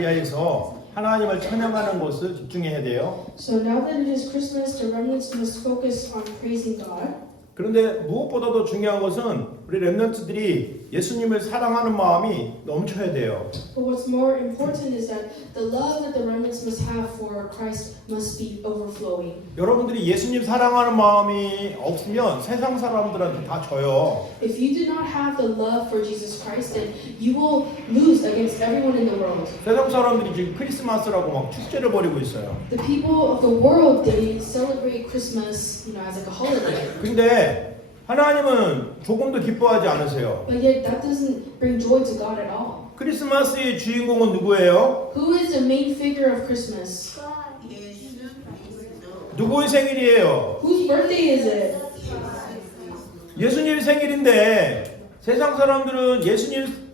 맞이하여서 하나님을 찬양하는 것을 집중해야 돼요. So now that it is Christmas, the remnants must focus on praising God. 그런데 무엇보다도 중요한 것은 우리 렘넌트들이 예수님을 사랑하는 마음이 넘쳐야 돼요. But what's more important is that the love that the remnants must have for Christ must be overflowing. 여러분들이 예수님 사랑하는 마음이 없으면 세상 사람들한테 다 져요. If you do not have the love for Jesus Christ, then you will lose against everyone in the world. 세상 사람들이 지금 크리스마스라고 막 축제를 벌이고 있어요. The people of the world, they celebrate Christmas, as like a holiday. 근데 하나님은 조금도 기뻐하지 않으세요. But yet that doesn't bring joy to God at all. 크리스마스의 주인공은 누구예요? Who is the main figure of Christmas? 누구의 생일이에요? Whose birthday is it? 예수님 생일인데 세상 사람들은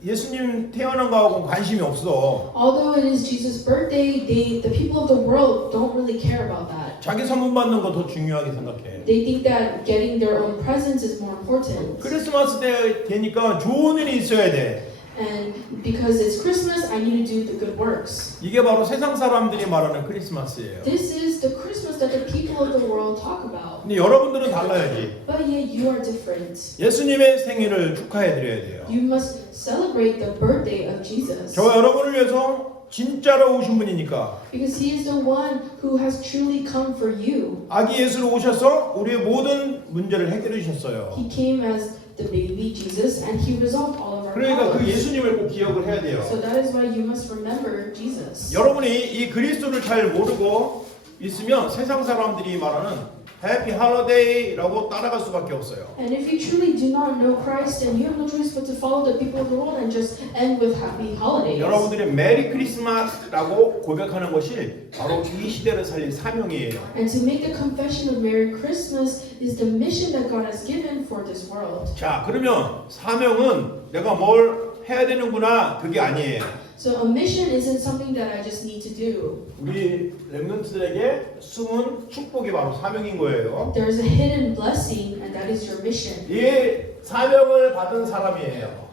예수님 태어난 거하고 관심이 없어. Although it is Jesus' birthday, the people of the world don't really care about that. 자기 선물 받는 거 더 중요하게 생각해. They think that getting their own presents is more important. 크리스마스 때 되니까 좋은 일이 있어야 돼. And because it's Christmas, I need to do the good works. 이게 바로 세상 사람들이 말하는 크리스마스예요. This is the Christmas that the people of the world talk about. 근데 여러분들은 달라야지. But yet you are different. 예수님의 생일을 축하해 드려야 돼요. You must celebrate the birthday of Jesus. 저와 여러분을 위해서 진짜로 오신 분이니까. Because he is the one who has truly come for you. 아기 예수로 오셔서 우리의 모든 문제를 해결해 주셨어요. He came as the baby Jesus and he resolved all of our 그러니까 그 problems. 예수님을 꼭 기억을 해야 돼요. So that is why you must remember Jesus. 여러분이 이 그리스도를 잘 모르고 있으면 세상 사람들이 말하는 해피 할로데이라고 따라갈 수밖에 없어요. And if you truly do not know Christ, then you have no choice but to follow the people of the world and just end with happy holidays. 여러분들이 메리 크리스마스라고 고백하는 것이 바로 이 시대를 살릴 사명이에요. And to make the confession of Merry Christmas is the mission that God has given for this world. 자, 그러면 사명은 내가 뭘 해야 되는구나 그게 아니에요. So a mission isn't something that I just need to do. 우리 렘넌트들에게 숨은 축복이 바로 사명인 거예요. There is a hidden blessing, and that is your mission. 이 사명을 받은 사람이에요.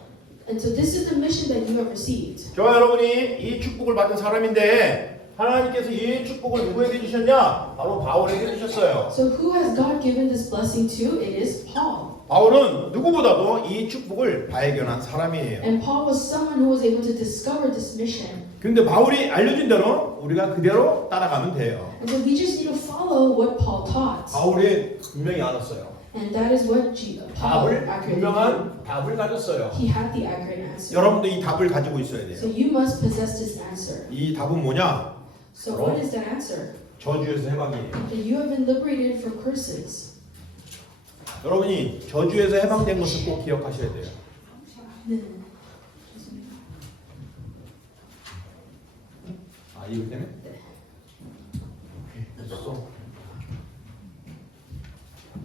And so this is the mission that you have received. 저와 여러분이 이 축복을 받은 사람인데 하나님께서 이 축복을 누구에게 주셨냐? 바로 바울에게 주셨어요. So who has God given this blessing to? It is Paul. 바울은 누구보다도 이 축복을 발견한 사람이에요. And Paul was someone who was able to discover this mission. 근데 바울이 알려준 대로 우리가 그대로 따라가면 돼요. And so we just need to follow what Paul taught. 바울이 분명히 알았어요. And that is what Paul 답을 accurately did. 분명한 답을 가졌어요. He had the accurate answer. 여러분도 이 답을 가지고 있어야 So 돼요. you must possess this answer. 이 답은 뭐냐? So what is that answer? 저주에서 해방이에요. That you have been liberated from curses. 여러분이 저주에서 해방된 것을 꼭 기억하셔야 돼요. 아, 이거 때문에? 됐어.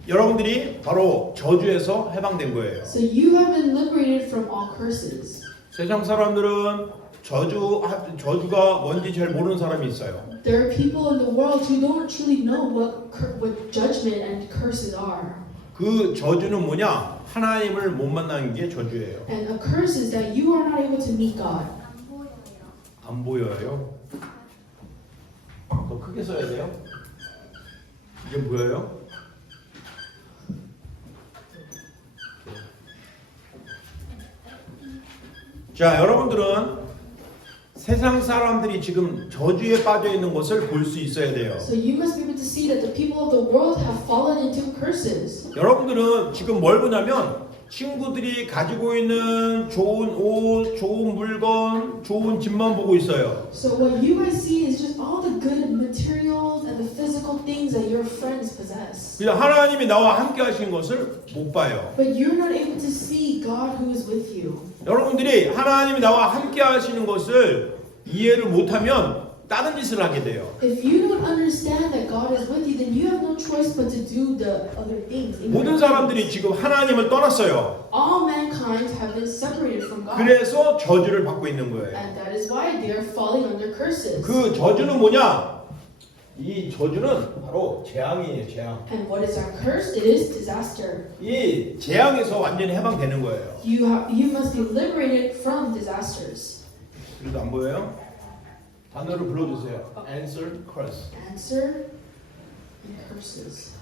여러분들이 바로 저주에서 해방된 거예요. So you have been liberated from all curses. 세상 사람들은 저주가 뭔지 잘 모르는 사람이 있어요. There are people in the world who don't truly know what judgment and curses are. 그 저주는 뭐냐? 하나님을 못 만나는 게 저주예요. And a curse is that you are not able to meet God. 안 보여요? 더 크게 써야 돼요? 이게 뭐예요? 자, 여러분들은 세상 사람들이 지금 저주에 빠져 있는 것을 볼 수 있어야 돼요. So you must be able to see that the people of the world have fallen into curses. 여러분들은 지금 뭘 보냐면 친구들이 가지고 있는 좋은 옷, 좋은 물건, 좋은 집만 보고 있어요. So what you guys see is just all the good materials and the physical things that your friends possess. 그냥 하나님이 나와 함께 하신 것을 못 봐요. But you're not able to see God who is with you. 여러분들이 하나님이 나와 함께 하시는 것을 이해를 못하면 다른 짓을 하게 돼요. If you don't understand that God is with you, then you have no choice but to do the other things. 모든 사람들이 지금 하나님을 떠났어요. All mankind have been separated from God. 그래서 저주를 받고 있는 거예요. And that is why they are falling under curses. 그 저주는 뭐냐? 이 저주는 바로 재앙이에요, 재앙. And what is our curse? It is disaster. 이 재앙에서 완전히 해방되는 거예요. You must be liberated from disasters. 그래도 안 보여요? 단어를 불러주세요. Answer, curse. Answer and curses.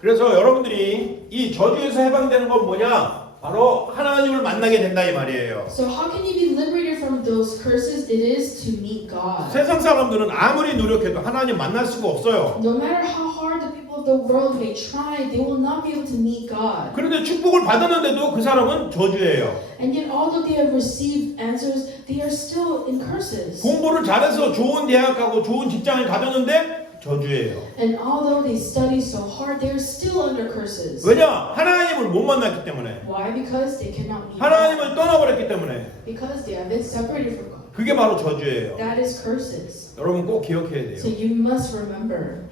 그래서 여러분들이 이 저주에서 해방되는 건 뭐냐? 바로 하나님을 만나게 된다 이 말이에요. So how can you be liberated from those curses? It is to meet God. 세상 사람들은 아무리 노력해도 하나님 만날 수가 없어요. No matter how hard the people of the world may try, they will not be able to meet God. 그런데 축복을 받았는데도 그 사람은 저주예요. And yet, although they have received answers, they are still in curses. 공부를 잘해서 좋은 대학 가고 좋은 직장을 가졌는데 저주예요. And although they study so hard, they are still under curses. 왜냐? 하나님을 못 만났기 때문에. Why? Because they cannot meet God. 하나님을 떠나버렸기 때문에. Because they have been separated from God. 그게 바로 저주예요. That is curses. 여러분 꼭 기억해야 So 돼요. you must remember.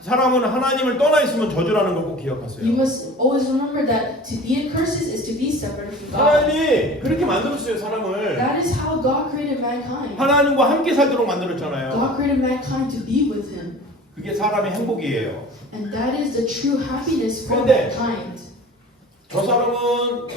사람은 하나님을 떠나 있으면 저주라는 걸 꼭 You 기억하세요. must always remember that to be in curses is to be separated from God. 하나님이 그렇게 만들었어요, 사람을. That is how God created mankind. 하나님과 함께 살도록 만들었잖아요. God created mankind to be with Him. 그게 사람의 행복이에요. And that is the true happiness for 근데 mankind. 저 사람은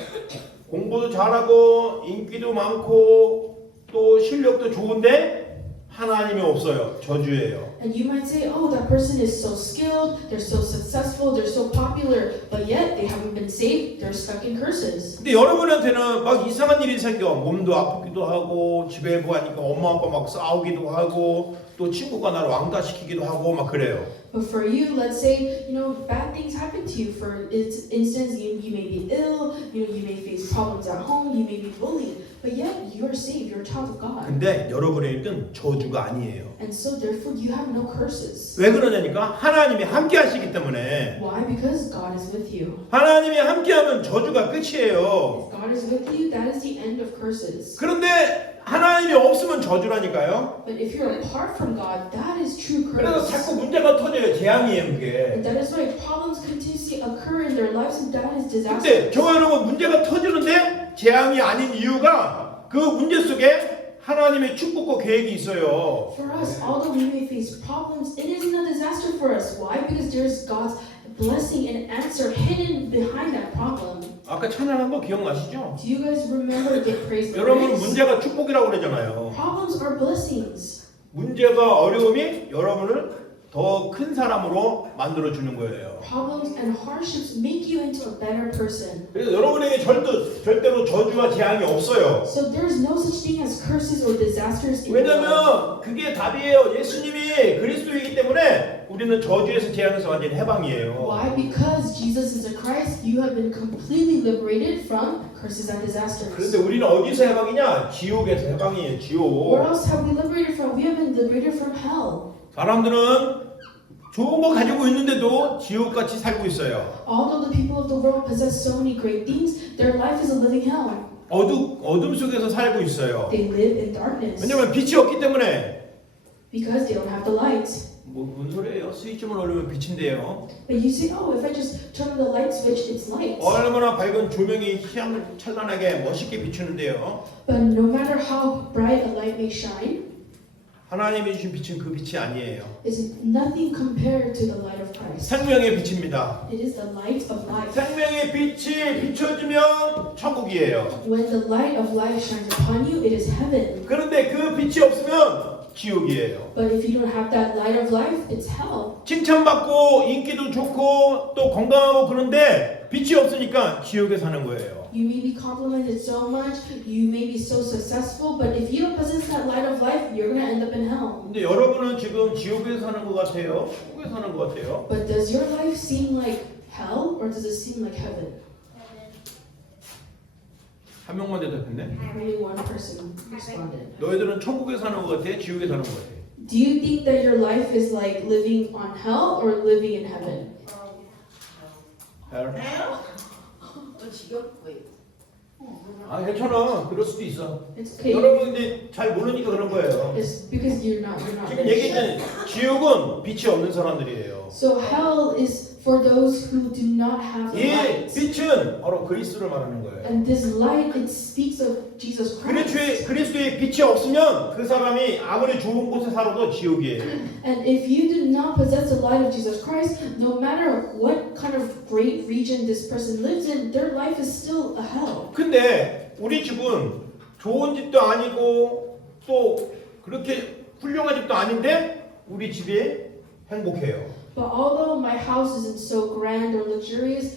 공부도 잘하고 인기도 많고 또 실력도 좋은데 하나님이 없어요. 저주예요. And you might say, oh, that person is so skilled, they're so successful, they're so popular, but yet they haven't been saved, they're stuck in curses. 근데 여러분한테는 막 이상한 일이 생겨. 몸도 아프기도 하고 집에 가니까 엄마 아빠 막 싸우기도 하고 또 친구가 나를 왕따시키기도 하고 막 그래요. But for you, let's say, bad things happen to you. For instance, you may be ill, you may face problems at home, you may be bullied, but yet you are saved, you're a child of God. 근데 여러분에게는 저주가 아니에요. And so therefore you have no curses. 왜 그러냐니까 하나님이 함께 하시기 때문에. Why? Because God is with you. 하나님이 함께하면 저주가 끝이에요. If God is with you, that is the end of curses. 그런데 하나님이 없으면 저주라니까요. But if you're apart from God, that is true 그래서 curse. 자꾸 문제가 터져요. 재앙이에요, 그게. And that is why problems continuously occur in their lives, and that is disaster. 근데 저와 여러분 문제가 터지는데 재앙이 아닌 이유가 그 문제 속에 하나님의 축복과 계획이 있어요. For us, although we may face problems, it isn't a disaster for us. Why? Because there's God's blessing and answer hidden behind that problem. 아까 찬양한 거 기억나시죠? Do you guys remember the praise the 여러분 lyrics? 문제가 축복이라고 그러잖아요. Problems are blessings. 문제가 어려움이 여러분을 더 큰 사람으로 만들어 주는 거예요. Problems and hardships make you into a better person. 그래서 여러분에게 절대로 저주와 재앙이 없어요. So there's no such thing as curses or disasters in your life. 왜냐면 그게 답이에요. 예수님이 그리스도이기 때문에 우리는 저주에서 재앙에서 완전히 해방이에요. Why? Because Jesus is a Christ, you have been completely liberated from curses and disasters. 그런데 우리는 어디서 해방이냐? 지옥에서 해방이에요. Where 지옥. else have we liberated from? We have been liberated from hell. 사람들은 좋은 거 가지고 있는데도 지옥같이 살고 있어요. Although the people of the world possess so many great things, their life is a living hell. 어둠 속에서 살고 있어요. They live in darkness 왜냐면 빛이 없기 때문에. because they don't have the light. 뭔 소리예요? 스위치만 올리면 빛인데요. But you say, oh, if I just turn on the light switch, it's light. 얼마나 밝은 조명이 찬란하게 멋있게 비추는데요. But no matter how bright a light may shine, 하나님이 주신 빛은 그 빛이 아니에요. is nothing compared to the light of Christ. 생명의 빛입니다. It is the light of life. 생명의 빛이 비춰지면 천국이에요. When the light of life shines upon you, it is heaven. 그런데 그 빛이 없으면 지옥이에요. But if you don't have that light of life, it's hell. 칭찬받고 인기도 좋고 또 건강하고 그런데 빛이 없으니까 지옥에 사는 거예요. You may be complimented so much, you may be so successful, but if you don't possess that light of life, you're going to end up in hell. 근데 여러분은 지금 지옥에 사는 것 같아요? 천국에 사는 것 같아요? But does your life seem like hell or does it seem like heaven? 한 명만 대답했네. Only one person responded. 너희들은 천국에 사는 것 같아? 지옥에 사는 것 같아? Do you think that your life is like living on hell or living in heaven? 아 괜찮아. 그럴 수도 있어. It's okay. 여러분이 잘 모르니까 그런 거예요. It's because you're not 지금 rich. 얘기했잖아요. 지옥은 빛이 없는 사람들이에요. So hell is for those who do not have the 이 light. 빛은 바로 그리스도를 말하는 거예요. And this light, it speaks of Jesus Christ. 그리스도의 빛이 없으면 그 사람이 아무리 좋은 곳에 살아도 지옥이에요. And if you do not possess the light of Jesus Christ, no matter what kind of great region this person lives in, their life is still a hell. 근데 우리 집은 좋은 집도 아니고 또 그렇게 훌륭한 집도 아닌데 우리 집이 행복해요. But although my house isn't so grand or luxurious,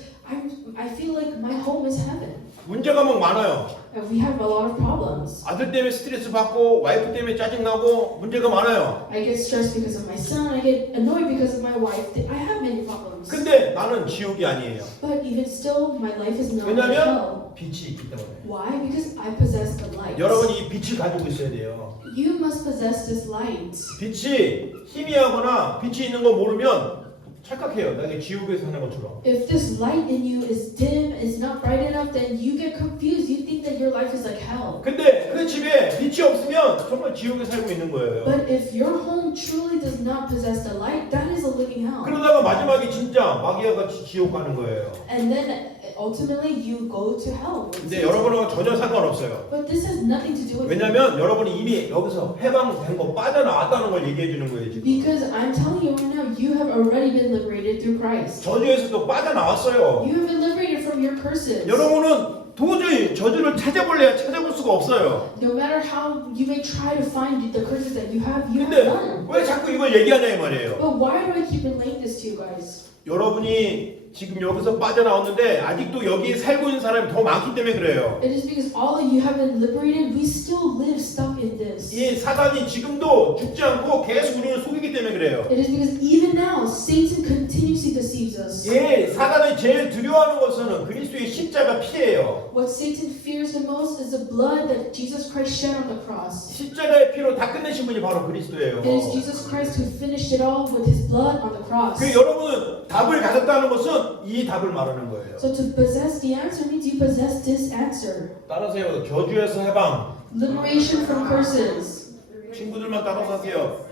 I feel like my home is heaven. 문제가 막 많아요. And we have a lot of problems. 아들 때문에 스트레스 받고 와이프 때문에 짜증나고 문제가 많아요. I get stressed because of my son. I get annoyed because of my wife. I have many problems. 근데 나는 지옥이 아니에요. But even still, my life is not like hell. 왜냐하면 빛이 있기 때문에. Why? Because I possess the light. 여러분이 이 빛을 가지고 있어야 돼요. You must possess this light. 빛이 희미하거나 빛이 있는 거 모르면 착각해요. 나게 지옥에서 사는 것처럼. If this light in you is dim, is not bright enough, then you get confused. You think that your life is like hell. 근데 그 집에 빛이 없으면 정말 지옥에 살고 있는 거예요. But if your home truly does not possess the light, that is a living hell. 그러다가 마지막에 진짜 마귀와 같이 지옥 가는 거예요. And then ultimately you go to hell. 근데 여러분하고 전혀 상관없어요. But this has nothing to do with 왜냐면 여러분이 이미 여기서 해방된 거 빠져나왔다는 걸 얘기해 주는 거예요, 지금. because I'm telling you right now, you have already been liberated through Christ. 저주에서도 빠져나왔어요. You have been liberated from your curses. 여러분은 도저히 저주를 찾아볼래야 찾아볼 수가 없어요. No matter how you may try to find the curses that you have 근데 none. 왜 자꾸 이걸 얘기하냐 이 말이에요. But why do I keep relaying this to you guys? 여러분이 지금 여기서 빠져나왔는데 아직도 여기 살고 있는 사람이 더 많기 때문에 그래요. It is because all of you have been liberated, we still live stuck in this. 이 사단이 지금도 죽지 않고 계속 우리를 속이기 때문에 그래요. It is because even now, Satan continuously deceives us. 예, 사단이 제일 두려워하는 것은 그리스도의 십자가 피예요. What Satan fears the most is the blood that Jesus Christ shed on the cross. 십자가의 피로 다 끝내신 분이 바로 그리스도예요. It is Jesus Christ who finished it all with his blood on the cross. 그 여러분은 답을 가졌다는 것은 이 답을 말하는 거예요. So to possess the answer means you possess this answer. 따라서요. 저주에서 해방. Liberation from curses. 친구들만 따라서 하세요.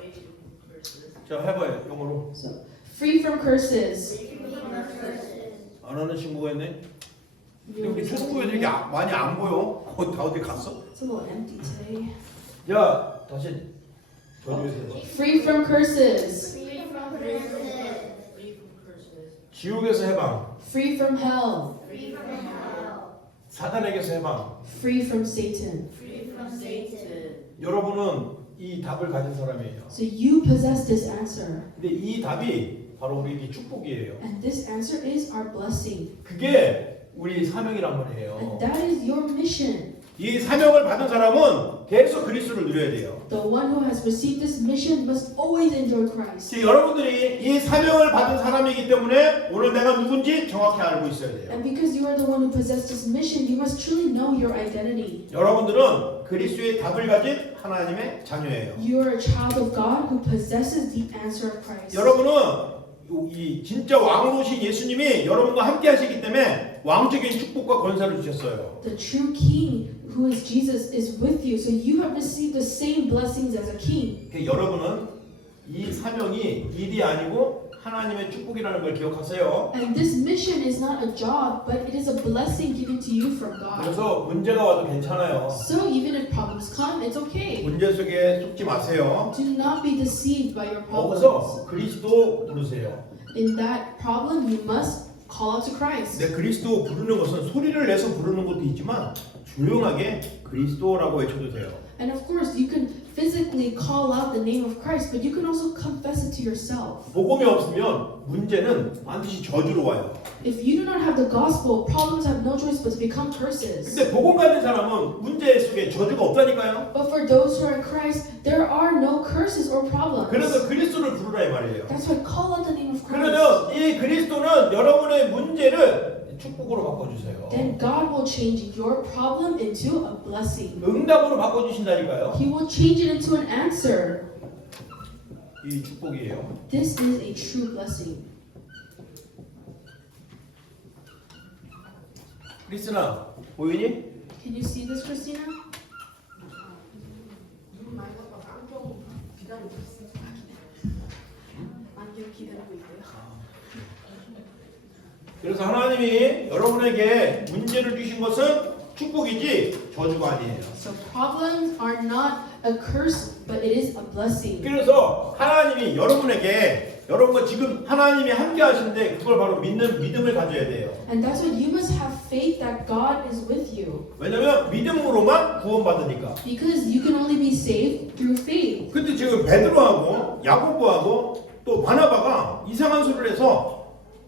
자, 해봐요. 영어로. So, free from curses. 안 하는 친구가 있네. 여기 초등부 애들이 많이 안 보여. 다 어디 갔어? It's a little empty today. 야, 다시 저주에서 해봐. Free from curses. 지옥에서 해방. Free from hell. 사단에게서 해방. Free from Satan. 여러분은 이 답을 가진 사람이에요. So you possess this answer. 근데 이 답이 바로 우리에게 축복이에요. And this answer is our blessing. 그게 우리 사명이란 말이에요. And that is your mission. 이 사명을 받은 사람은 계속 그리스도를 누려야 돼요. The one who has received this mission must always enjoy Christ. 지금 여러분들이 이 사명을 받은 사람이기 때문에 오늘 내가 누군지 정확히 알고 있어야 돼요. And because you are the one who possessed this mission, you must truly know your identity. 여러분들은 그리스도의 답을 가진 하나님의 자녀예요. You are a child of God who possesses the answer of Christ. 여러분은 이 진짜 왕으로 오신 예수님이 여러분과 함께 하시기 때문에 왕적인 축복과 권세를 주셨어요. The true king, who is Jesus, is with you, so you have received the same blessings as a king. 여러분은 이 사명이 일이 아니고 하나님의 축복이라는 걸 기억하세요. And this mission is not a job, but it is a blessing given to you from God. 그래서 문제가 와도 괜찮아요. So even if problems come, it's okay. 문제 속에 속지 마세요. Do not be deceived by your problems. 거기서 그리스도 부르세요. In that problem, you must call out to Christ. 근데 그리스도 부르는 것은 소리를 내서 부르는 것도 있지만 조용하게 그리스도라고 외쳐도 돼요. And of course, you can physically call out the name of Christ, but you can also confess it to yourself. 복음이 없으면 문제는 반드시 저주로 와요. If you do not have the gospel, problems have no choice but to become curses. 근데 복음 가진 사람은 문제 속에 저주가 없다니까요. But for those who are in Christ, there are no curses or problems. 그래서 그리스도를 부르라 이 말이에요. That's why call out the name of Christ. 그러면 이 그리스도는 여러분의 문제를 축복으로 바꿔주세요. Then God will change your problem into a blessing. 응답으로 바꿔주신다니까요. He will change it into an answer. 이 축복이에요. This is a true blessing. 크리스나 보이니? Can you see this, Christina? 안경 기다리고 있고요. 그래서 하나님이 여러분에게 문제를 주신 것은 축복이지 저주가 아니에요. So problems are not a curse, but it is a blessing. 그래서 하나님이 여러분과 지금 하나님이 함께 하시는데 그걸 바로 믿음을 가져야 돼요. And that's what you must have faith that God is with you. 왜냐면 믿음으로만 구원받으니까. Because you can only be saved through faith. 근데 지금 베드로하고 야고보하고 또 바나바가 이상한 소리를 해서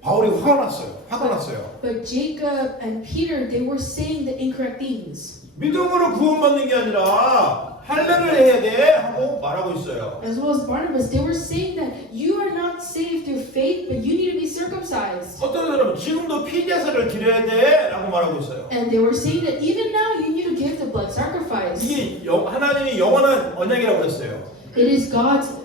바울이 화가 났어요. But Jacob and Peter, they were saying the incorrect things. 믿음으로 구원받는 게 아니라 할례를 해야 돼 하고 말하고 있어요. As well as Barnabas, they were saying that you are not saved through faith, but you need to be circumcised. 어떤 사람은 지금도 피제사를 드려야 돼 라고 말하고 있어요. And they were saying that even now you need to give the blood sacrifice. 이게 하나님이 영원한 언약이라고 했어요. It is God's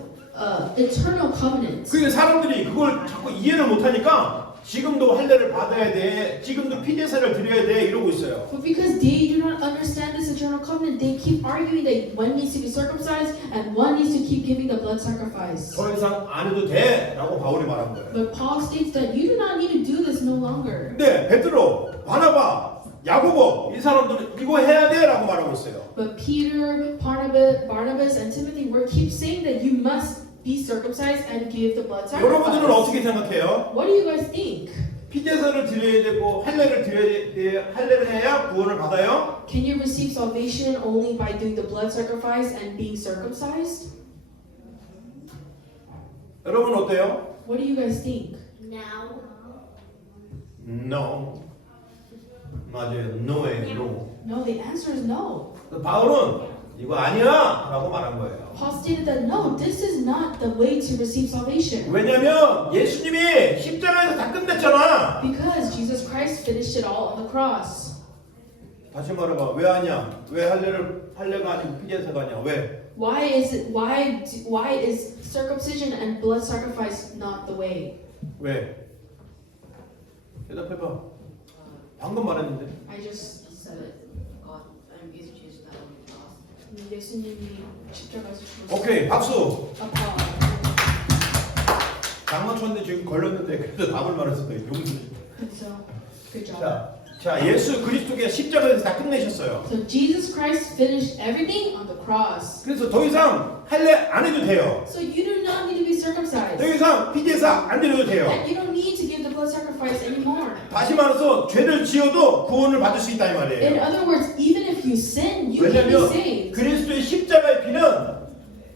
eternal covenant. 그게 사람들이 그걸 자꾸 이해를 못하니까 지금도 할례를 받아야 돼, 지금도 피제사를 드려야 돼 이러고 있어요. But because they do not understand this eternal covenant, they keep arguing that one needs to be circumcised and one needs to keep giving the blood sacrifice. 더 이상 안 해도 돼 라고 바울이 말한 거예요. But Paul states that you do not need to do this no longer. 근데 베드로, 바나바, 야고보 이 사람들은 이거 해야 돼 라고 말하고 있어요. But Peter, Barnabas, and Timothy were keep saying that you must be circumcised and give the blood 여러분들은 sacrifice. 어떻게 생각해요? What do you guys think? 피제사를 드려야 되고 할례를 해야 구원을 받아요? Can you receive salvation only by doing the blood sacrifice and being circumcised? 여러분 어때요? What do you guys think? Now. No. 맞아요. No예요. No. No, the answer is no. 바울은 이거 아니야 라고 말한 거예요. Paul stated that no, this is not the way to receive salvation. 왜냐면 예수님이 십자가에서 다 끝냈잖아. Because Jesus Christ finished it all on the cross. 다시 말해봐. 왜 아니야? 왜 할례가 아니고 피제사가 아니야? 왜? Why is circumcision and blood sacrifice not the way? 왜? 대답해봐. 방금 말했는데. I just said it. 예수님이 십자가에서 죽으셨어요. 오케이 박수. Applause. 장 맞췄는데 지금 걸렸는데 그래도 답을 말했어. 용기. So, good job. 자 예수 그리스도가 십자가에서 다 끝내셨어요. So Jesus Christ finished everything on the cross. 그래서 더 이상 할례 안 해도 돼요. So you do not need to be circumcised. 더 이상 피제사 안 드려도 돼요. And you don't need to give the blood sacrifice anymore. 다시 말해서 죄를 지어도 구원을 받을 수 있다 이 In 말이에요. other words, even if you sin, you can be 왜냐하면 saved. 그리스도의 십자가의 피는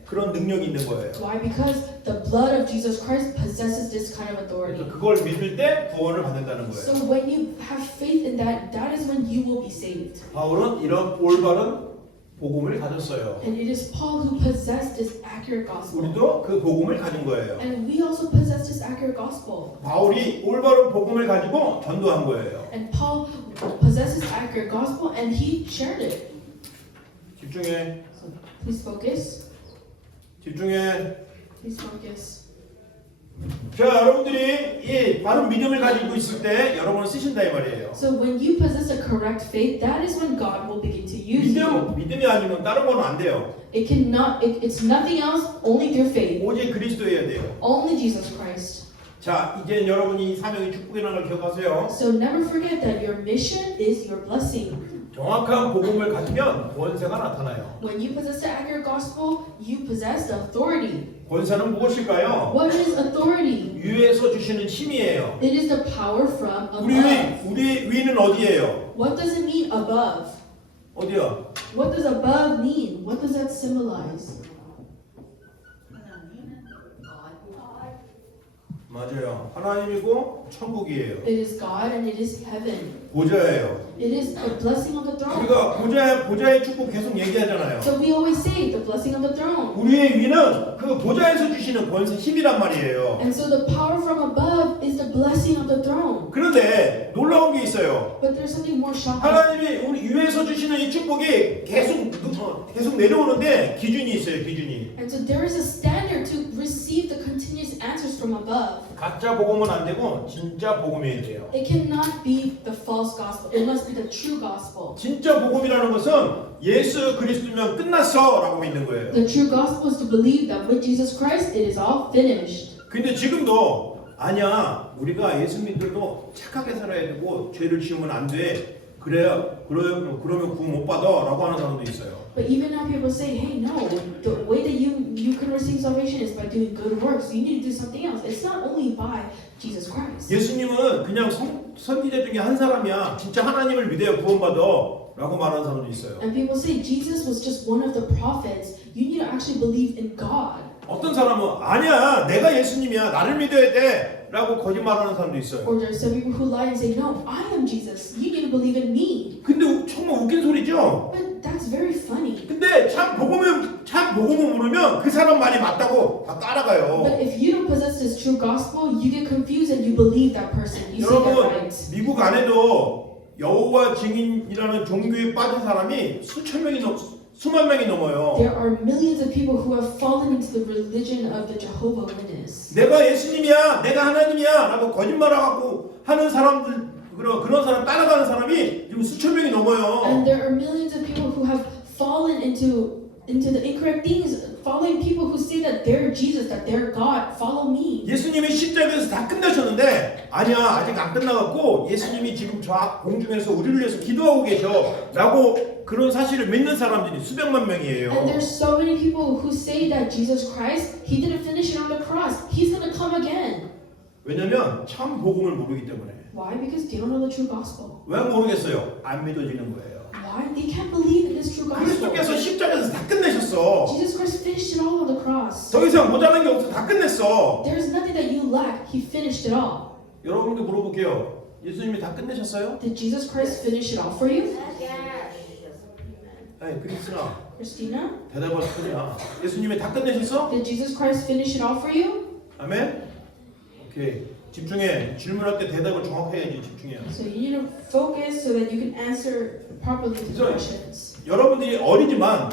그런 능력이 있는 거예요. Why? Because the blood of Jesus Christ possesses this kind of authority. 그래서 그걸 믿을 때 구원을 받는다는 So 거예요. when you have faith in that, that is when you will be saved. 바울은 이런 올바른 복음을 가졌어요. And it is Paul who possessed this accurate gospel. 우리도 그 복음을 가진 거예요. And we also possess this accurate gospel. 바울이 올바른 복음을 가지고 전도한 거예요. And Paul possesses accurate gospel and he shared it. 집중해. So please focus. 집중해. Please focus. 자, 여러분들이 이 바른 믿음을 가지고 있을 때 여러분을 쓰신다 이 말이에요. So when you possess a correct faith, that is when God will begin to use you. 믿음이 아니면 다른 거는 안 돼요. It's nothing else, only through faith. 오직 그리스도여야 돼요. Only Jesus Christ. 자, 이제 여러분이 이 사명이 축복이라는 걸 기억하세요. So never forget that your mission is your blessing. 정확한 복음을 가지면 권세가 나타나요. When you possess the accurate gospel, you possess the authority. 권세는 무엇일까요? What is authority? 위에서 주시는 힘이에요. It is the power from above. 우리 위는 어디예요? What does it mean above? 어디야? What does above mean? What does that symbolize? 맞아요. 하나님이고 천국이에요. It is God and it is heaven. 보좌예요. It is a blessing of the throne. 우리가 보좌의 축복 계속 얘기하잖아요. So we always say the blessing of the throne. 우리의 위는 그 보좌에서 주시는 권세 힘이란 말이에요. And so the power from above is the blessing of the throne. 그런데 놀라운 게 있어요. But there's something more shocking. 하나님이 우리 위에서 주시는 이 축복이 계속 내려오는데 기준이 있어요. 기준이. And so there is a standard to receive the continuous answers from above. 가짜 복음은 안 되고 진짜 복음이어야 돼요. It cannot be the false gospel. It must be the true gospel. 진짜 복음이라는 것은 예수 그리스도면 끝났어라고 믿는 거예요. The true gospel is to believe that with Jesus Christ it is all finished. 근데 지금도 아니야. 우리가 예수 믿들도 착하게 살아야 되고 죄를 지으면 안 돼. 그래요. 그러면 구원 못 받아라고 하는 사람도 있어요. But even now people say, hey, no, the way that you can receive salvation is by doing good works. You need to do something else. It's not only by Jesus Christ. 예수님은 그냥 선지자 중에 한 사람이야. 진짜 하나님을 믿어야 구원받아라고 말하는 사람도 있어요. And people say Jesus was just one of the prophets. You need to actually believe in God. 어떤 사람은 아니야, 내가 예수님이야, 나를 믿어야 돼라고 거짓말하는 사람도 있어요. Or there are some people who lie and say, no, I am Jesus. You need to believe in me. 근데 정말 웃긴 소리죠. But that's very funny. 근데 참 복음을 모르면 그 사람 말이 맞다고 다 따라가요. But if you don't possess this true gospel, you get confused and you believe that person. You say that 여러분, right. 미국 안에도 여호와 증인이라는 종교에 빠진 사람이 수만 명이 넘어요. There are millions of people who have fallen into the religion of the Jehovah Witness. 내가 예수님이야, 내가 하나님이야라고 거짓말하고 하는 사람들, 그런 사람 따라가는 사람이 지금 수천 명이 넘어요. And there are millions of people who have fallen into the incorrect things, following people who say that they're Jesus, that they're God. Follow me. 예수님이 십자가에서 다 끝나셨는데 아니야, 아직 안 끝나갔고 예수님이 지금 저 공중에서 우리를 위해서 기도하고 계셔라고 그런 사실을 믿는 사람들이 수백만 명이에요. And there's so many people who say that Jesus Christ, He didn't finish it on the cross. He's gonna come again. 왜냐면 참 복음을 모르기 때문에. Why? Because they don't know the true gospel. 왜 모르겠어요? 안 믿어지는 거예요. Why? They can't believe in this true gospel. 그리스도께서 십자가에서 다 끝내셨어. Jesus Christ finished it all on the cross. 더 이상 모자란 게 없어. 다 끝냈어. There's nothing that you lack. He finished it all. 여러분께 물어볼게요. 예수님이 다 끝내셨어요? Did Jesus Christ finish it all for you? 아니, 크리스나 Christina? 대답할 뿐이야. 예수님이 다 끝내셨어? Did Jesus Christ finish it all for you? 아멘. 오케이. 집중해. 질문할 때 대답을 정확히 해야지. 집중해요. So you need to focus so that you can answer properly to the So- questions. 여러분들이 어리지만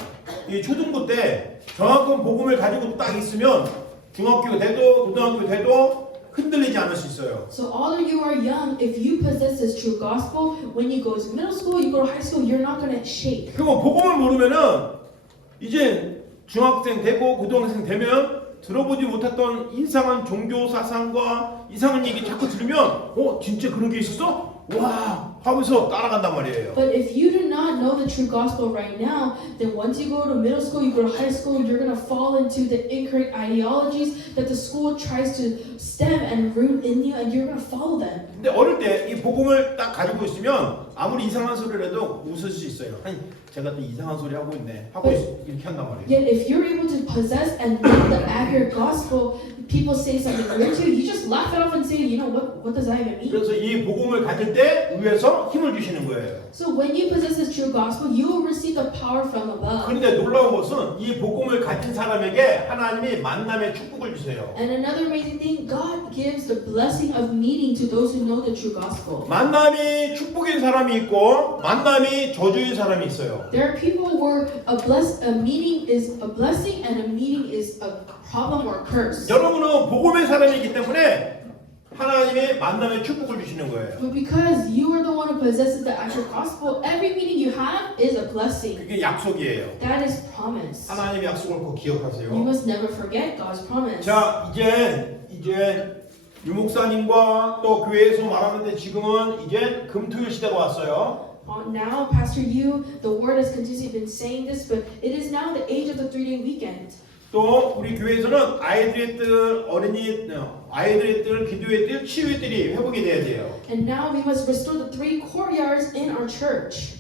이 초등부 때 정확한 복음을 가지고 딱 있으면 중학교 돼도 고등학교 돼도 흔들리지 않을 수 있어요. So although you are young, if you possess this true gospel, when you go to middle school, you go to high school, you're not going to shake. 그리고 복음을 모르면은 이제 중학생 되고 고등학생 되면 들어보지 못했던 이상한 종교 사상과 이상한 얘기 자꾸 들으면 진짜 그런 게 있었어? 와 하면서 따라간단 말이에요. But if you do not know the true gospel right now, then once you go to middle school, you go to high school, you're going to fall into the incorrect ideologies that the school tries to stem and root in you, and you're going to follow them. 근데 어릴 때 이 복음을 딱 가지고 있으면 아무리 이상한 소리를 해도 웃을 수 있어요. 아니 제가 또 이상한 소리 하고 있네 하고 이렇게 한단 말이에요. Yet if you're able to possess and live the accurate gospel, people say something weird to you, you just laugh it off and say, you know, what does that even mean? 그래서 이 복음을 가질 때 위에서 힘을 주시는 거예요. So when you possess this true gospel, you will receive the power from above. 그런데 놀라운 것은 이 복음을 가진 사람에게 하나님이 만남의 축복을 주세요. And another amazing thing, God gives the blessing of meeting to those who know the true gospel. 만남이 축복인 사람이 있고 만남이 저주인 사람이 있어요. There are people where a meeting is a blessing and a meeting is a problem or a curse. 여러분은 복음의 사람이기 때문에 하나님의 만남의 축복을 주시는 거예요. But because you are the one who possesses the actual gospel, every meeting you have is a blessing. 그게 약속이에요. That is promise. 하나님의 약속을 꼭 You 기억하세요. must never forget God's promise. 자, 이제 유목사님과 또 교회에서 말하는데 지금은 이제 금토일 시대가 왔어요. Now, Pastor Yu, the word has continuously been saying this, but it is now the age of the 3-day weekend. 또 우리 교회에서는 아이들의 뜰, 아이들의 뜰, 기도의 뜰, 치유의 뜰이 회복이 돼야 돼요. And now we must restore the 3 courtyards in our church.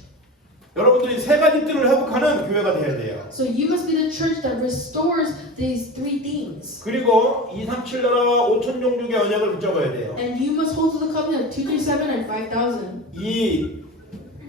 여러분들이 세 가지 뜰을 회복하는 교회가 돼야 돼요. So you must be the church that restores these 3 things. 그리고 237 나라와 5천 종족의 언약을 붙잡아야 돼요. And you must hold to the covenant of 237 and 5,000. 이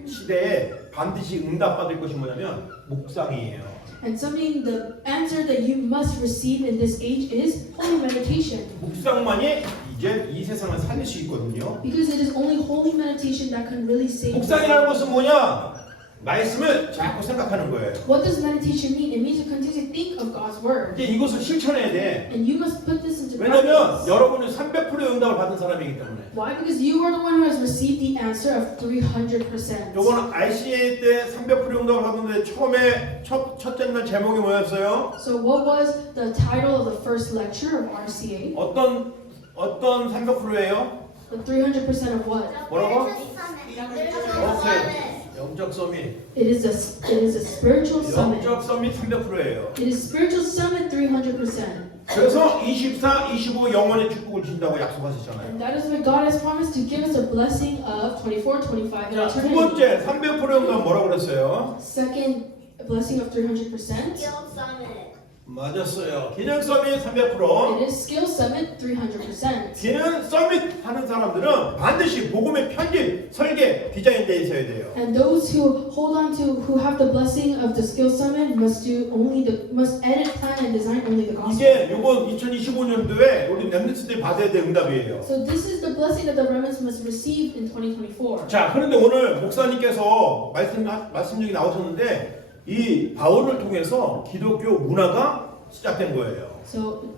시대에 반드시 응답받을 것이 뭐냐면 묵상이에요. And something, the answer that you must receive in this age is holy meditation. 묵상만이 이제 이 세상을 살릴 수 있거든요. Because it is only holy meditation that can really save the 묵상이라는 world. 것은 뭐냐? 말씀을 자꾸 생각하는 거예요. What does meditation mean? It means you continuously think of God's word. 이제 이것을 실천해야 돼. And you must put this into 왜냐면 practice. 여러분은 300%의 응답을 받은 사람이기 때문에. Why? Because you are the one who has received the answer of 300%. 요거는 RCA 때 300% 응답을 받았는데 처음에 첫째 날 제목이 뭐였어요? So what was the title of the first lecture of RCA? 어떤 300%예요? The 300% of what? 뭐라고? 오케이. 영적 서밋. It is a spiritual summit. 영적 서밋 300%예요. It is spiritual summit 300%. 그래서 24, 25 영원의 축복을 준다고 약속하셨잖아요. And that is what God has promised to give us a blessing of 24, 25, and 자, 두 eternity. 번째 300%가 뭐라고 그랬어요? Second, a blessing of 300%. 맞았어요. 기능 서밋 300%. It is skill summit 300%. 기능 서밋 하는 사람들은 반드시 복음의 편집, 설계, 디자인돼 있어야 돼요. And those who hold on to, who have the blessing of the skill summit, must edit, plan, and design only the gospel. 이게 이번 2025년도에 우리 렘넌트들이 받아야 될 응답이에요. So this is the blessing that the remnants must receive in 2024. 자, 그런데 오늘 목사님께서 말씀 중에 나오셨는데 이 바울을 통해서 기독교 문화가 시작된 거예요. So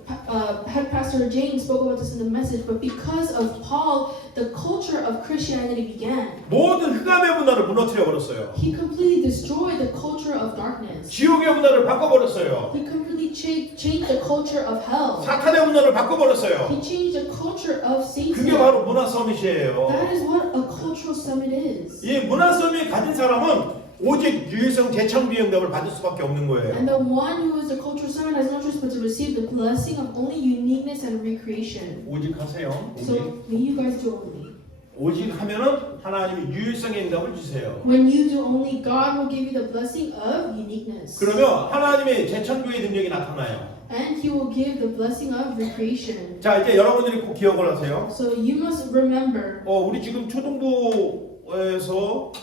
Head Pastor James spoke about this in the message, but because of Paul, the culture of Christianity began. 모든 흑암의 문화를 무너뜨려 버렸어요. He completely destroyed the culture of darkness. 지옥의 문화를 바꿔버렸어요. He completely changed the culture of hell. 사탄의 문화를 바꿔버렸어요. He changed the culture of 그게 Satan. 바로 문화 서밋이에요. That is what a cultural summit is. 이 문화 서밋 가진 사람은 오직 유일성 재창조의 응답을 받을 수밖에 없는 거예요. And the one who is a cultural summit has no choice but to receive the blessing of only uniqueness and recreation. 오직 하세요. 오직. So may you guys do only. 오직 하면은 하나님이 유일성의 응답을 주세요. When you do only, God will give you the blessing of uniqueness. 그러면 하나님의 재창조의 능력이 나타나요. And He will give the blessing of recreation. 자, 이제 여러분들이 꼭 기억을 하세요. So you must remember. 우리 지금 초등부에서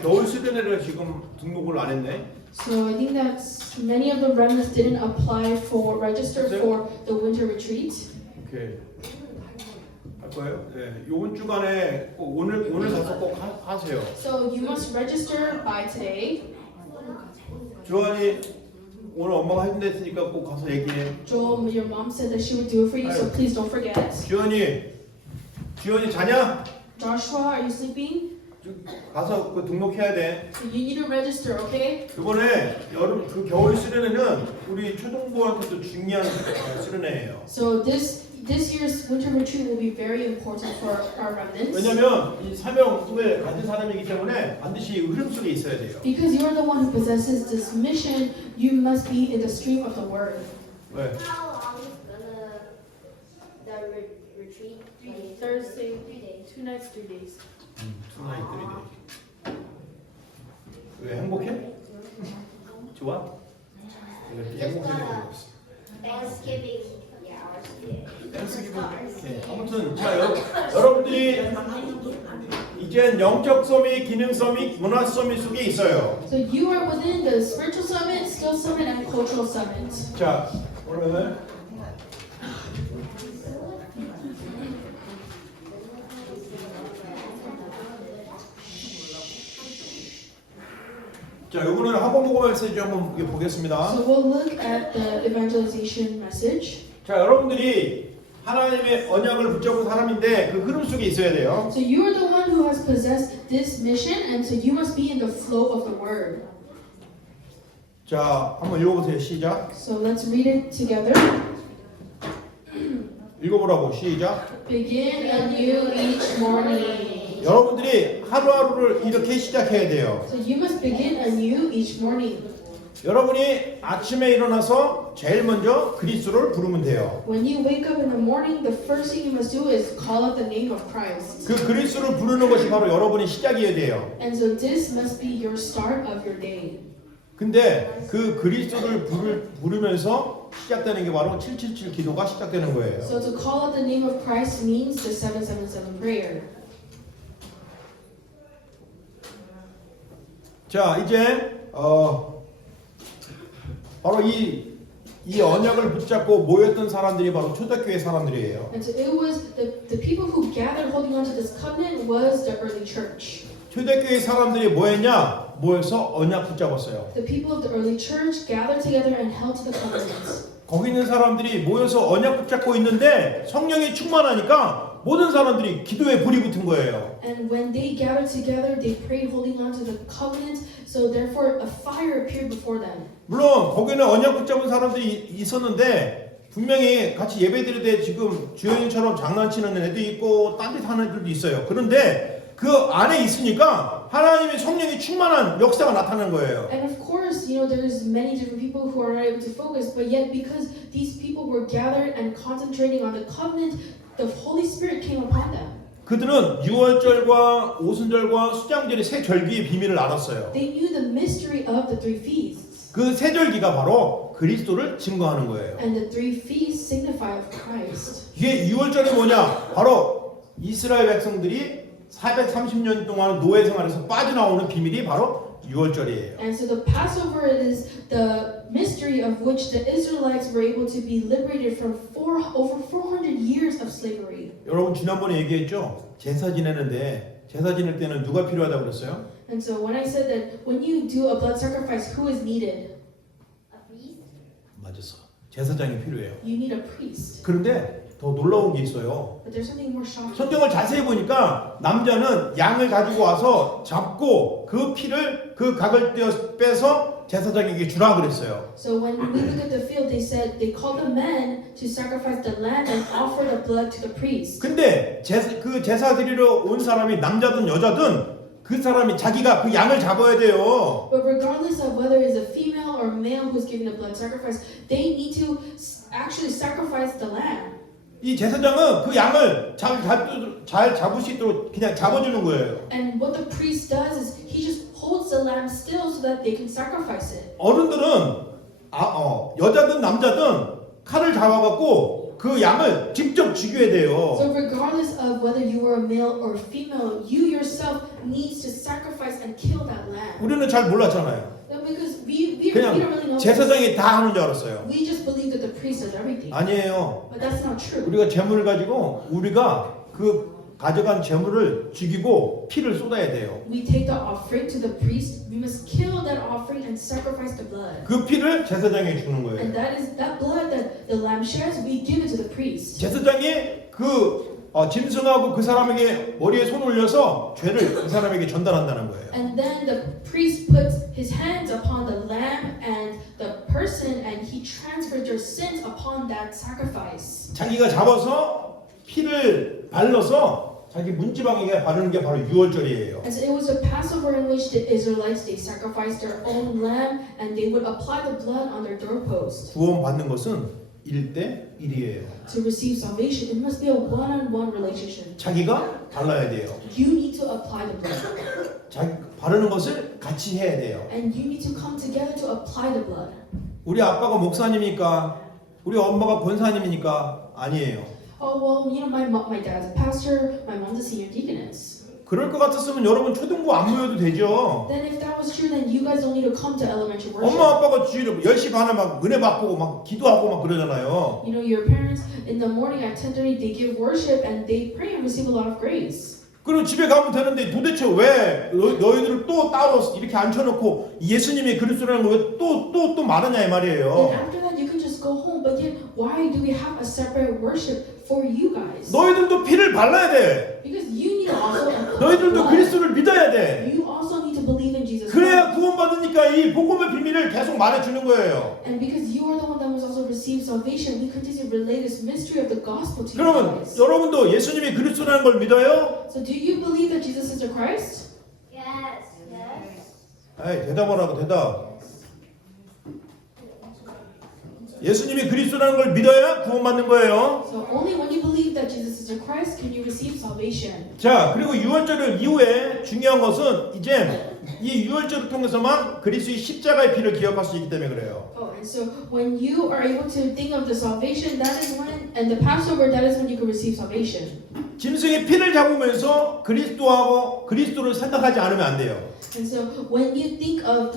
겨울 수련회를 지금 등록을 안 했네. So I think that many of the remnants didn't register for the winter retreat. 오케이. 할 거예요? 네. 이번 주간에 꼭 오늘 가서 꼭 하세요. So you must register by today. 주환이 오늘 엄마가 해준다 했으니까 꼭 가서 얘기해. Joel, your mom said that she would do it for you, so please don't forget. 주환이 자냐? Joshua, are you sleeping? 가서 그 등록해야 돼. So you need to register, okay? 이번에 그 겨울 수련회는 우리 초등부한테도 중요한 수련회예요. So this year's winter retreat will be very important for our remnants. 왜냐면 이 사명을 가진 사람이기 때문에 반드시 흐름 속에 있어야 돼요. Because you are the one who possesses this mission, you must be in the stream of the word. 왜? retreat? Thursday, 2 nights, 3 days. 투나잇들이 왜 행복해? 좋아? 이렇게 행복해야 되고 있어. Thanksgiving. 아무튼 자 여러분들이 이젠 영적 서밋, 기능 서밋, 문화 서밋 속에 있어요. So you are within the spiritual summit, skill summit, and cultural summit. 자 오늘 자 요거는 학원보고 메시지 한번 보겠습니다. So we'll look at the evangelization message. 자 여러분들이 하나님의 언약을 붙잡은 사람인데 그 흐름 속에 있어야 돼요. So you are the one who has possessed this mission, and so you must be in the flow of the word. 자 한번 읽어보세요. 시작. So let's read it together. 읽어보라고. 시작. Begin anew each morning. 여러분들이 하루하루를 이렇게 시작해야 돼요. So you must begin anew each morning. 여러분이 아침에 일어나서 제일 먼저 그리스도를 부르면 돼요. When you wake up in the morning, the first thing you must do is call out the name of Christ. 그 그리스도를 부르는 것이 바로 여러분의 시작이어야 돼요. And so this must be your start of your day. 근데 그 그리스도를 부르면서 시작되는 게 바로 777 기도가 시작되는 거예요. So to call out the name of Christ means the 777 prayer. 자 이제 바로 이 언약을 붙잡고 모였던 사람들이 바로 초대교회 사람들이에요. And so it was the people who gathered holding on to this covenant was the early church. 초대교회 사람들이 뭐했냐? 모여서 언약 붙잡았어요. The people of the early church gathered together and held to the covenant. 거기 있는 사람들이 모여서 언약 붙잡고 있는데 성령이 충만하니까 모든 사람들이 기도에 불이 붙은 거예요. And when they gathered together, they prayed holding on to the covenant. So therefore, a fire appeared before them. 물론 거기는 언약 붙잡은 사람들이 있었는데 분명히 같이 예배드릴 때 지금 주연이처럼 장난치는 애도 있고 딴 데 사는 애들도 있어요. 그런데 그 안에 있으니까 하나님의 성령이 충만한 역사가 나타나는 거예요. And of course, you know, there's many different people who are not able to focus, but yet because these people were gathered and concentrating on the covenant, the Holy Spirit came upon them. 그들은 유월절과 오순절과 수장절의 세 절기의 비밀을 알았어요. They knew the mystery of the three feasts. 그 세 절기가 바로 그리스도를 증거하는 거예요. And the three feasts signify of Christ. 이게 유월절이 뭐냐? 바로 이스라엘 백성들이 430년 동안 노예 생활에서 빠져나오는 비밀이 바로 유월절이에요. And so the Passover is the mystery of which the Israelites were able to be liberated from over 400 years of slavery. 여러분 지난번에 얘기했죠? 제사 지내는데 제사 지낼 때는 누가 필요하다고 그랬어요? And so when I said that when you do a blood sacrifice, who is needed? A priest? 맞았어. 제사장이 필요해요. You need a priest. 그런데 더 놀라운 게 있어요. But there's something more shocking. 성경을 자세히 보니까 남자는 양을 가지고 와서 잡고 그 피를 그 각을 떼어 빼서 제사장에게 주라 그랬어요. So when we look at the field, they said they called the men to sacrifice the lamb and offer the blood to the priest. 근데 그 제사 드리러 온 사람이 남자든 여자든 그 사람이 자기가 그 양을 잡아야 돼요. But regardless of whether it's a female or male who's giving the blood sacrifice, they need to actually sacrifice the lamb. 이 제사장은 그 양을 잘 잡을 수 있도록 그냥 잡아주는 거예요. And what the priest does is he just holds the lamb still so that they can sacrifice it. 어른들은 여자든 남자든 칼을 잡아갖고 그 양을 직접 죽여야 돼요. So regardless of whether you are a male or female, you yourself needs to sacrifice and kill that lamb. 우리는 잘 몰랐잖아요. Because we don't really 그냥 know. 제사장이 다 하는 줄 알았어요. We just believe that the priest does everything. 아니에요. But that's not true. 우리가 재물을 가지고 우리가 그 가져간 재물을 죽이고 피를 쏟아야 돼요. We take the offering to the priest. We must kill that offering and sacrifice the blood. 그 피를 제사장에 주는 거예요. And that blood that the lamb sheds, we give it to the priest. 제사장이 짐승하고 그 사람에게 머리에 손을 올려서 죄를 그 사람에게 전달한다는 거예요. And then the priest puts his hands upon the lamb and the person, and he transfers their sins upon that sacrifice. 자기가 잡아서 피를 발라서 자기 문지방에게 바르는 게 바로 유월절이에요. And so it was a Passover in which the Israelites, they sacrificed their own lamb and they would apply the blood on their doorpost. 구원 받는 것은 1대1이에요. To receive salvation, it must be a one-on-one relationship. 자기가 발라야 돼요. You need to apply the blood. 자기 바르는 것을 같이 해야 돼요. And you need to come together to apply the blood. 우리 아빠가 목사님이니까 우리 엄마가 권사님이니까 아니에요. Oh, well, you know, my dad's a pastor, my mom's a senior deaconess. 그럴 것 같았으면 여러분 초등부 안 모여도 되죠. Then if that was true, then you guys don't need to come to elementary worship. 엄마 아빠가 주일에 10시 반에 막 은혜 받고 막 기도하고 막 그러잖아요. You know, your parents in the morning at 10:30 they give worship and they pray and receive a lot of grace. 그럼 집에 가면 되는데 도대체 왜 너희들을 또 따로 이렇게 앉혀놓고 예수님의 그리스도라는 걸 왜 또 말하냐 이 Then 말이에요. after that you can just go home. But yet, why do we have a separate worship for you guys? 너희들도 피를 발라야 돼. Because you need to also apply 너희들도 blood. 그리스도를 믿어야 돼. You also need to believe in Jesus 그래야 Christ. 구원받으니까 이 복음의 비밀을 계속 말해주는 거예요. And because you are the one that must also receive salvation, we continue to relay this mystery of the gospel to you 그러면 guys. 여러분도 예수님이 그리스도라는 걸 믿어요? So do you believe that Jesus is the Christ? Yes. Yes. 에이, 대답하라고 대답. 예수님이 그리스도라는 걸 믿어야 구원받는 거예요. So only when you believe that Jesus is the Christ can you receive salvation. 자, 그리고 유월절 이후에 중요한 것은 이제 이 유월절을 통해서만 그리스도의 십자가의 피를 기억할 수 있기 때문에 그래요. Oh, and so when you are able to think of the salvation, that is when, and the Passover, that is when you can receive salvation. 짐승의 피를 잡으면서 그리스도하고 그리스도를 생각하지 않으면 안 돼요. And so when you think of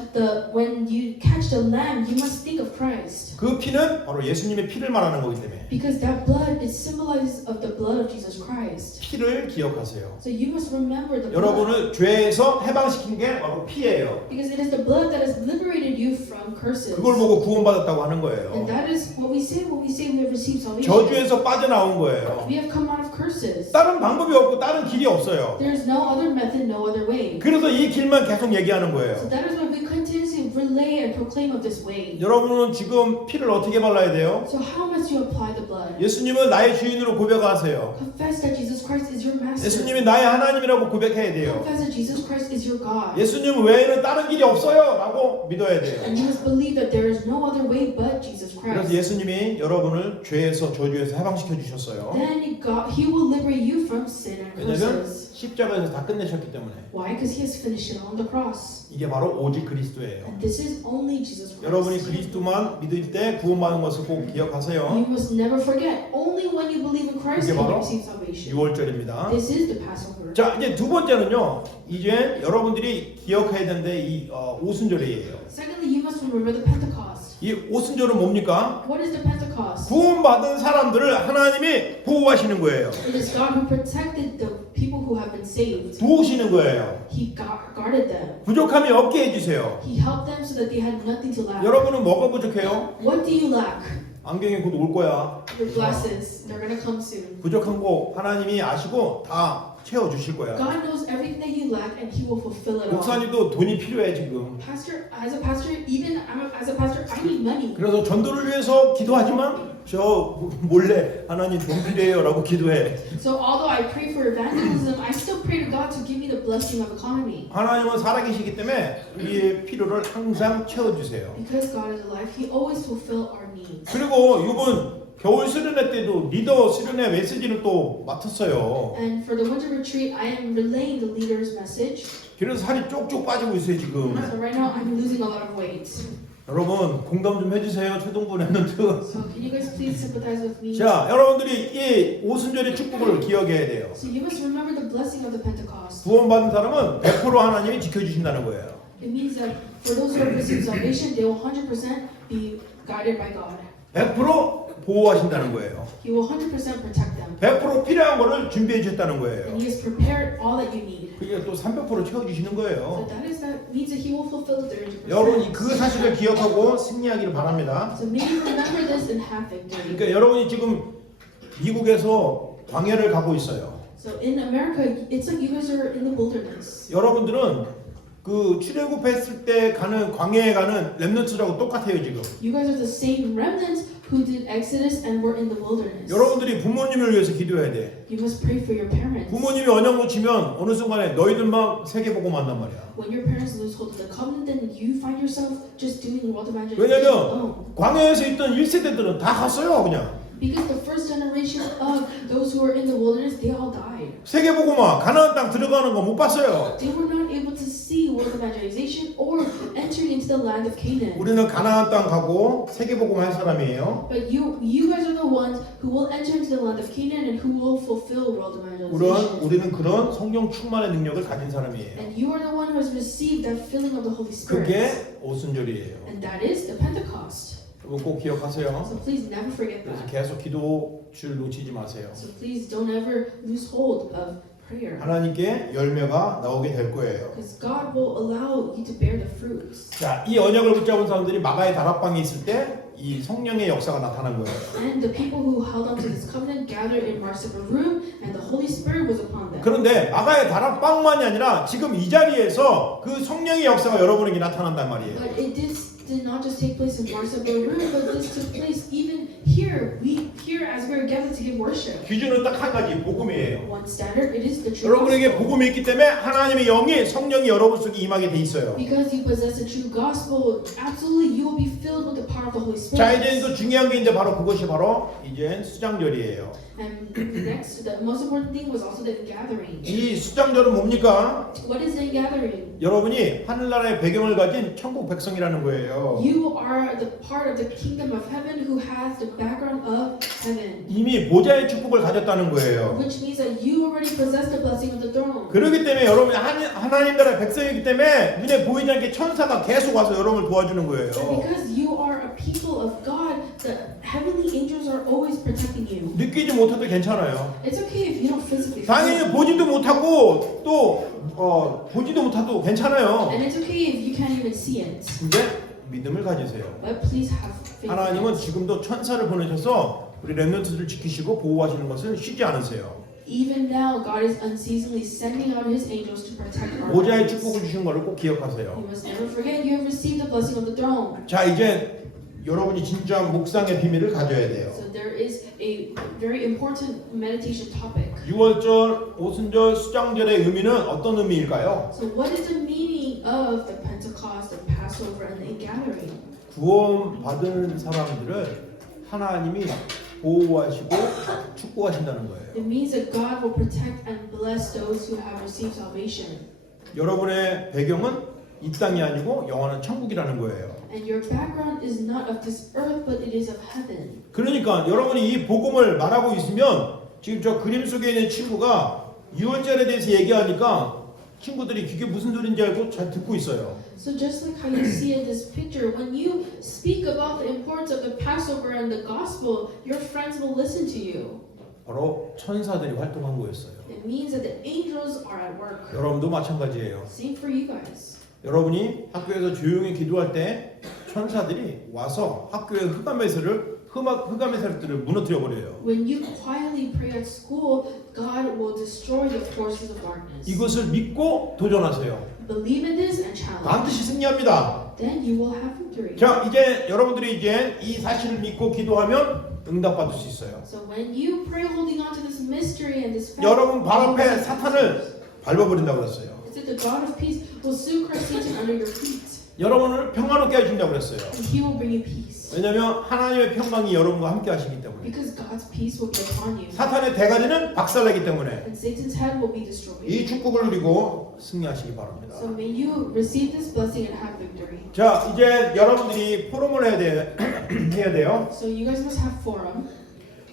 when you catch the lamb, you must think of Christ. 그 피는 바로 예수님의 피를 말하는 거기 때문에 Because that blood, it symbolizes of the blood of Jesus Christ. 피를 기억하세요. So you must remember the blood. 여러분을 죄에서 해방시킨 게 바로 피예요. Because it is the blood that has liberated you from curses. 그걸 보고 구원받았다고 하는 And 거예요. that is what we say when we say we have received salvation. 저주에서 빠져나온 거예요. We have come out of curses. 다른 방법이 없고 다른 길이 없어요. There is no other method, no other way. 그래서 이 길만 계속 얘기하는 So 거예요. that is why we continuously relay and proclaim of this way. 여러분은 지금 피를 어떻게 발라야 돼요? So how must you apply the blood? 예수님을 나의 주인으로 고백하세요. Confess that Jesus Christ is your master. 예수님이 나의 하나님이라고 고백해야 돼요. Confess that Jesus Christ is your God. 예수님 외에는 다른 길이 없어요 라고 믿어야 돼요. And you must believe that there is no other way but Jesus 그래서 Christ. 예수님이 여러분을 죄에서 저주에서 해방시켜 주셨어요. Then God, He will liberate you from sin and 왜냐면 curses. 십자가에서 다 끝내셨기 때문에. Why? Because He has finished it on the cross. 이게 바로 오직 그리스도예요. And this is only Jesus 여러분이 Christ. 그리스도만 믿을 때 구원받는 것을 꼭 You 기억하세요. must never forget, only when you believe in Christ 이게 can you 바로 receive salvation. 6월절입니다. This is the Passover. 자, 이제 두 번째는요. 이제 여러분들이 기억해야 되는데 이 오순절이에요. Secondly, you must remember the Pentecost. 이 오순절은 뭡니까? What is the Pentecost? 구원받은 사람들을 하나님이 보호하시는 거예요. It is God who protected the people who have been saved. 도우시는 거예요. He guarded them. 부족함이 없게 해주세요. He helped them so that they had nothing to lack. 여러분은 뭐가 부족해요? What do you lack? 안경이 곧 올 거야. Your glasses. They're gonna come soon. 부족한 거 하나님이 아시고 다 채워주실 거야. God knows everything that you lack, and He will fulfill it all. 목사님도 돈이 필요해 지금. Pastor, as a pastor, even as a pastor, I need money. 그래서 전도를 위해서 기도하지만 저 몰래 하나님 돈 필요해요라고 기도해. So although I pray for evangelism, I still pray to God to give me the blessing of economy. 하나님은 살아계시기 때문에 우리의 필요를 항상 채워주세요. Because God is alive, He always fulfill our needs. 그리고 이번 겨울 수련회 때도 리더 수련회 메시지를 또 맡았어요. And for the winter retreat, I am relaying the leader's message. 그래서 살이 쪽쪽 빠지고 있어요 지금. So right now, I'm losing a lot of weight. 여러분 공감 좀 해주세요. 최동부 랩런트. So can you guys please sympathize with me? 자, 여러분들이 이 오순절의 축복을 기억해야 돼요. So you must remember the blessing of the Pentecost. 구원받은 사람은 100% 하나님이 지켜주신다는 거예요. It means that for those who have received salvation, they will 100% be guided by God. 100% 보호하신다는 거예요. He will 100% protect them. 100% 필요한 거를 준비해 주셨다는 And 거예요. He has prepared all that you need. 그게 또 300% 채워주시는 So 거예요. that means that He will fulfill the 30%. 여러분이 그 사실을 기억하고 승리하기를 바랍니다. So maybe remember this and have victory. 그러니까 여러분이 지금 미국에서 광야를 가고 있어요. So in America, it's like you guys are in the wilderness. 여러분들은 그 출애굽했을 때 가는 광야에 가는 렘넌트들하고 똑같아요 지금. You guys are the same remnants who did Exodus and were in the wilderness. 여러분들이 부모님을 위해서 기도해야 돼. You must pray for your parents. 부모님이 언약 놓치면 어느 순간에 너희들만 세계보고 만단 말이야. When your parents lose hold of the covenant, then you find yourself just doing world evangelization 왜냐면 alone. 광야에서 있던 1세대들은 다 갔어요 그냥. Because the first generation of those who were in the wilderness, they all died. 세계보고만 가나안 땅 들어가는 거 못 봤어요. They were not able to see world evangelization or entering into the land of Canaan. 우리는 가나안 땅 가고 세계보고만 할 사람이에요. But you guys are the ones who will enter into the land of Canaan and who will fulfill world evangelization. 우리는 그런 성령 충만의 능력을 가진 사람이에요. And you are the one who has received that filling of the Holy Spirit. 그게 오순절이에요. And that is the Pentecost. 여러분 꼭 기억하세요. So please never forget 그래서 that. 계속 기도 줄 놓치지 마세요. So please don't ever lose hold of prayer. 하나님께 열매가 나오게 될 거예요. Because God will allow you to bear the fruits. 자, 이 언약을 붙잡은 사람들이 마가의 다락방에 있을 때 이 성령의 역사가 나타난 거예요. And the people who held on to this covenant gathered in Mark's upper room, and the Holy Spirit was upon them. 그런데 마가의 다락방만이 아니라 지금 이 자리에서 그 성령의 역사가 여러분에게 나타난단 말이에요. But it did not just take place in Mark's upper room, but this took place even here. Here as we are gathered to give worship. 기준은 딱 한 가지, 복음이에요. One standard, it is the true 여러분에게 gospel. 복음이 있기 때문에 하나님의 영이 성령이 여러분 속에 임하게 돼 있어요. Because you possess the true gospel, absolutely you will be filled with the power of the Holy 자, Spirit. 이제 또 중요한 게 이제 바로 그것이 바로 이제 수장절이에요. And next, the most important thing was also the gathering. 이 수장절은 뭡니까? What is the gathering? 여러분이 하늘나라의 배경을 가진 천국 백성이라는 거예요. You are the part of the kingdom of heaven who has the background of heaven. 이미 보좌의 축복을 가졌다는 거예요. Which means that you already possess the blessing of the throne. 그렇기 때문에 여러분이 하나님 나라의 백성이기 때문에 눈에 보이지 않게 천사가 계속 와서 여러분을 도와주는 거예요. And because you are a people of God, the heavenly angels are always protecting you. 느끼지 못해도 괜찮아요. It's okay if you don't physically feel 당연히 it. 보지도 못하고 또 보지도 못해도 괜찮아요. And it's okay if you can't even see it. 근데 믿음을 가지세요. But please have faith. 하나님은 지금도 천사를 보내셔서 우리 렘넌트들을 지키시고 보호하시는 것을 쉬지 않으세요. Even now, God is unceasingly sending out His angels to protect our 모자의 lives. 축복을 주신 것을 꼭 You 기억하세요. must never forget you have received the blessing of the throne. 자, 이제 여러분이 진짜 묵상의 비밀을 가져야 돼요. So there is a very important meditation topic. 6월절, 오순절, 수장절의 의미는 어떤 의미일까요? So what is the meaning of the Pentecost, the Passover, and the ingathering? 구원받은 사람들을 하나님이 보호하시고 축복하신다는 거예요. It means that God will protect and bless those who have received salvation. 여러분의 배경은 이 땅이 아니고 영원한 천국이라는 거예요. And your background is not of this earth, but it is of heaven. 그러니까 여러분이 이 복음을 말하고 있으면 지금 저 그림 속에 있는 친구가 6월절에 대해서 얘기하니까 친구들이 그게 무슨 소리인지 알고 잘 듣고 있어요. So just like how you see in this picture, when you speak about the importance of the Passover and the gospel, your friends will listen to you. 바로 천사들이 활동한 거였어요. It means that the angels are at work. 여러분도 마찬가지예요. Same for you guys. 여러분이 학교에서 조용히 기도할 때 천사들이 와서 학교의 흑암의살들을 무너뜨려 버려요. When you quietly pray at school, God will destroy the forces of darkness. 이것을 믿고 도전하세요. Believe in this and challenge. 반드시 승리합니다. Then you will have victory. 자, 이제 여러분들이 이제 이 사실을 믿고 기도하면 응답받을 수 있어요. So when you pray holding on to this mystery and this fact, 여러분 발 앞에 사탄을 밟아버린다고 그랬어요. it's that the God of peace will soon crush Satan under your feet. 여러분을 평안롭게 해준다고 그랬어요. And He will bring you peace. 왜냐하면 하나님의 평강이 여러분과 함께 하시기 때문에. Because God's peace will be upon you. 사탄의 대가리는 박살나기 때문에 And Satan's head will be destroyed. 이 축복을 누리고 승리하시기 바랍니다. So may you receive this blessing and have victory. 자, 이제 여러분들이 포럼을 해야 돼요. So you guys must have forum.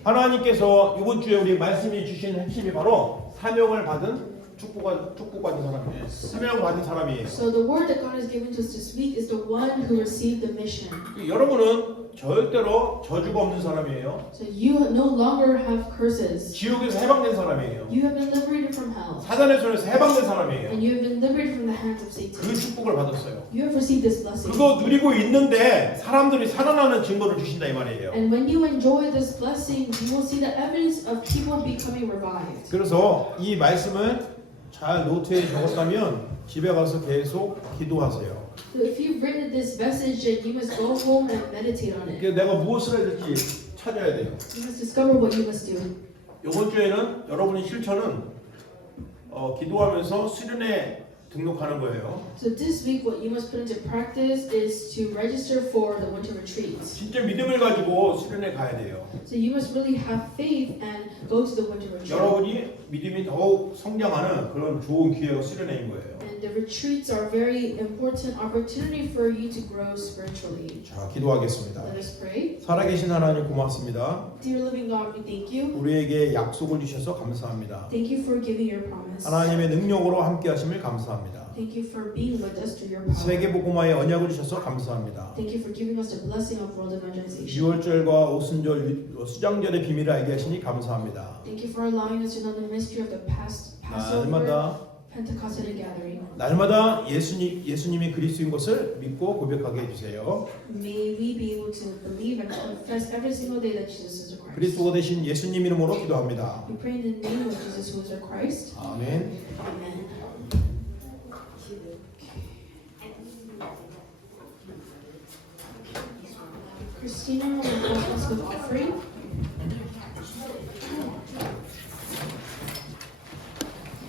하나님께서 이번 주에 우리 말씀이 주신 핵심이 바로 사명을 받은 축복받은 사람이에요. 사명을 받은 사람이에요. So the word that God has given to us this week is the one who received the mission. 여러분은 절대로 저주가 없는 사람이에요. So you no longer have curses. 지옥에서 해방된 사람이에요. You have been liberated from hell. 사단의 손에서 해방된 사람이에요. And you have been liberated from the hands of 그 Satan. 축복을 받았어요. You have received this blessing. 그거 누리고 있는데 사람들이 살아나는 증거를 주신다 이 말이에요. And when you enjoy this blessing, you will see the evidence of people becoming revived. 그래서 이 말씀을 잘 노트에 적었다면 집에 가서 계속 기도하세요. So if you've written this message, then you must go home and meditate on it. 내가 무엇을 해야 될지 찾아야 돼요. You must discover what you must do. 이번 주에는 여러분의 실천은 기도하면서 수련회 등록하는 거예요. So this week, what you must put into practice is to register for the winter retreats. 진짜 믿음을 가지고 수련회 가야 돼요. So you must really have faith and go to the winter retreat. 여러분이 믿음이 더욱 성장하는 그런 좋은 기회가 수련회인 거예요. And the retreats are a very important opportunity for you to grow spiritually. 자, 기도하겠습니다. Let us pray. 살아계신 하나님 고맙습니다. Dear living God, we thank you. 우리에게 약속을 주셔서 감사합니다. Thank you for giving your promise. 하나님의 능력으로 함께 하심을 감사합니다. Thank you for being with us through your power. 세계복음화의 언약을 주셔서 감사합니다. Thank you for giving us the blessing of world evangelization. 6월절과 오순절, 수장절의 비밀을 알게 하시니 감사합니다. Thank you for allowing us to know the mystery of the Passover, 날마다 Pentecost, and gathering. 날마다 예수님이 그리스도인 것을 믿고 고백하게 해주세요. May we be able to believe and confess every single day that Jesus is the Christ. 그리스도가 되신 예수님 이름으로 기도합니다. We pray in the name of Jesus, who is our Christ. 아멘. Amen. Christina will help us with offering.